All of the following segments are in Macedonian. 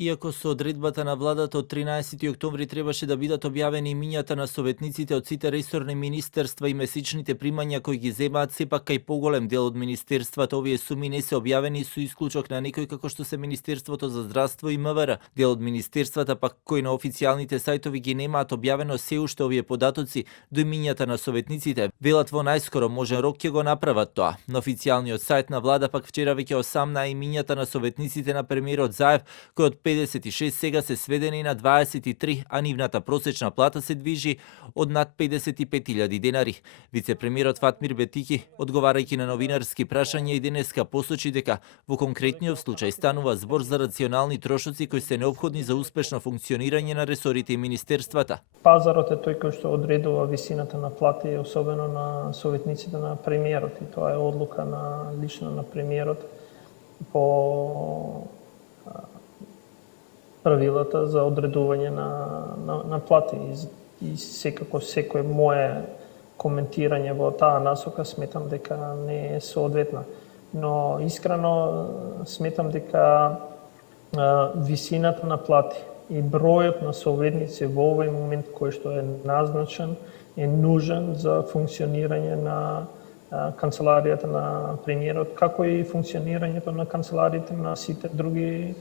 Иако со одредбата на владата од 13 октомври требаше да бидат објавени имињата на советниците од сите ресорни министерства и месечните примања кои ги земаат, сепак кај поголем дел од министерствата овие суми не се објавени со исклучок на некои како што се Министерството за здравство и МВР. Дел од министерствата пак кои на официјалните сајтови ги немаат објавено се уште овие податоци до имињата на советниците. Велат во најскоро можен рок ќе го направат тоа. На официјалниот сајт на влада пак вчера веќе осамна имињата на советниците на премиерот Заев, кој од 56 сега се сведени на 23, а нивната просечна плата се движи од над 55.000 денари. Вице-премиерот Фатмир Бетики, одговарајќи на новинарски прашања и денеска посочи дека во конкретниот случај станува збор за рационални трошоци кои се неопходни за успешно функционирање на ресорите и министерствата. Пазарот е тој кој што одредува висината на плати, особено на советниците на премиерот, и тоа е одлука на лично на премиерот по правилата за одредување на плати и секако секој мое коментирање во таа насока сметам дека не е соодветна. Но искрено сметам дека висината на плати и бројот на советници во овој момент кој што е назначен е нужен за функционирање на канцеларијата на премиерот, како и функционирањето на канцелариите на сите други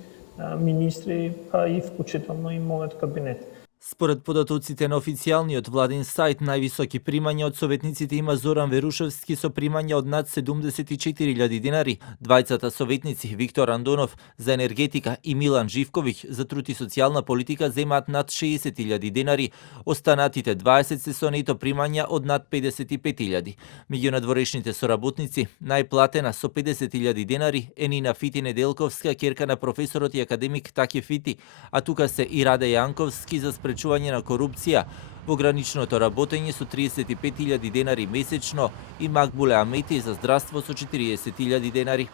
министри, па и вклучително и мојот кабинет. Според податоците на официјалниот владин сајт, највисоки примања од советниците има Зоран Верушевски со примања од над 74.000 денари, двајцата советници Виктор Андонов за енергетика и Милан Живковиќ за труд и социјална политика земаат над 60.000 денари, останатите 20 се со нето примања од над 55.000. Меѓу надворешните соработници, најплатена со 50.000 денари е Нина Фити Неделковска, ќерка на професорот и академик Таке Фити, а тука се и Раде Јанковски за спречување на корупција во граничното работење со 35.000 денари месечно и Макбуле Амети за здравство со 40.000 денари.